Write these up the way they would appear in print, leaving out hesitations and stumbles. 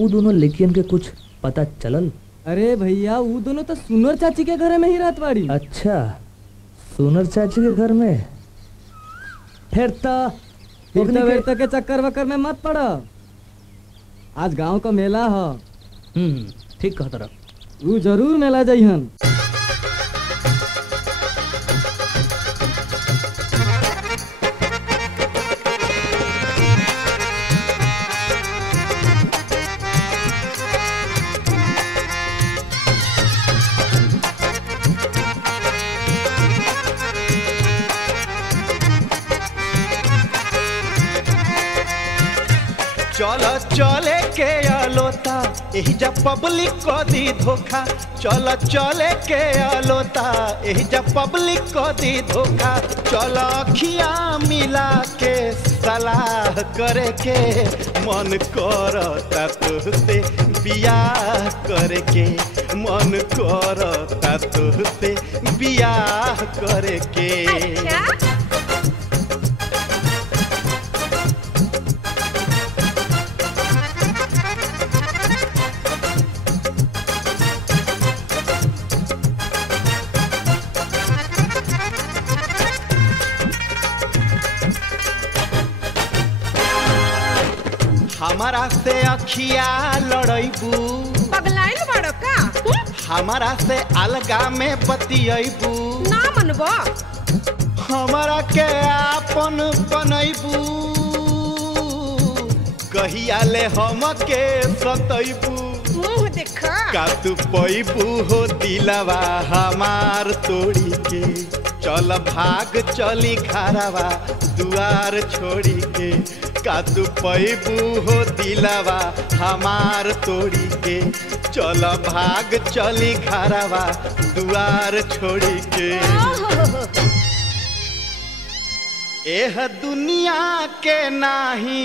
उ दोनों लड़कियन के कुछ पता चलल? अरे भैया वो दोनों तो सुनर चाची के घर में ही रहत बाड़ी। अच्छा, सुनर चाची के घर में। फिर तो के चक्कर वक्कर में मत पड़ो। आज गांव का मेला है। ठीक कह तरह। वो जरूर मेला जाइहन। चल चले के आलोता एही जा पब्लिक को दी धोखा। चल चले के आलोता एही जा पब्लिक को दी धोखा। चल अखिया मिला के सलाह करे के मन करता तुझसे बियाह करे के। मन करता तुझसे बियाह करे के। अच्छा? हमारा से अखिया लड़ैबू। पगलाइल बाड़ो का? हमारा से अलगा में बतियैबू। ना मनबो। हमारा के आपन बनैबू। कहिया ले हम के सतैबू। मुंह देखा। का तू पैबू हो दिलवा हमार तोड़ी के। चल भाग चली घरवा दुआर छोड़ी के। का तू पैबू हो दिलवा हमार तोड़ी के। चल भाग चली घरवा दुआर छोड़ी के। एह दुनिया के नाही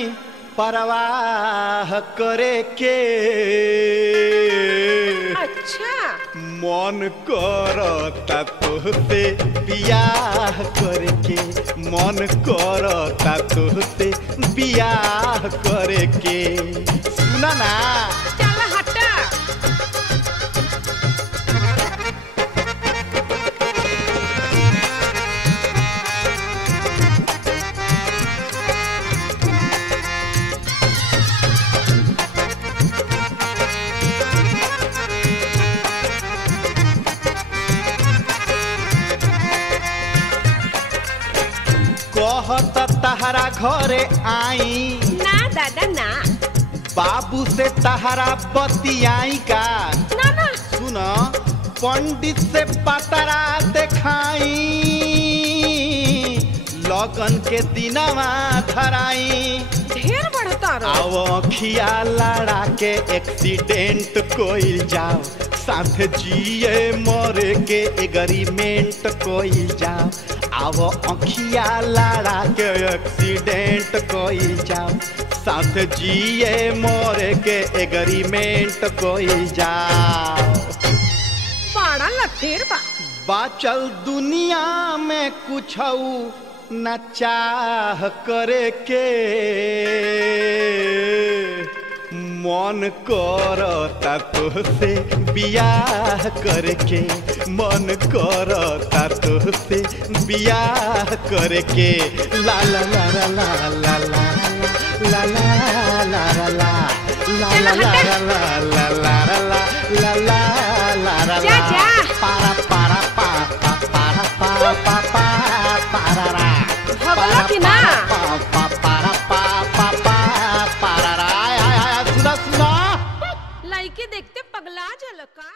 परवाह करे के। अच्छा? मन करता तुझसे बियाह करे के। मन करता तुझसे बियाह करे के। सुना ना? चल हटा। कहत तहरा घरे आई। ना दादा ना। बाबू से तहरा बतियाई का? ना ना। सुन पंडित से पतरा देखाई। लगन के दिनवा धराई। ढेर बढ़ता रहो। आओ अखिया लड़ा के एक्सीडेंट कोई जाओ। साथ जिए मरे के एग्रीमेंट कोई जाओ। आओ अखिया लड़ा के एक्सीडेंट कोई जाओ। साथ जिए मरे के एग्रीमेंट कोई जाओ। पाड़ा लठेर बा। बाचल दुनिया में कुछ न चाह करे के। मन करता तुझसे बियाह करके। मन करता तुझसे बियाह करके। ला ला ला ला ला ला ला ला ला ला ला ला ला ला ला ला ला ला जा जा। पारा पारा पा पा पारा पा पा पा पारा रा। भगला की ना। पा पा पारा पा पा पा पारा रा। सुना सुना। लड़के देखते पगला झलका।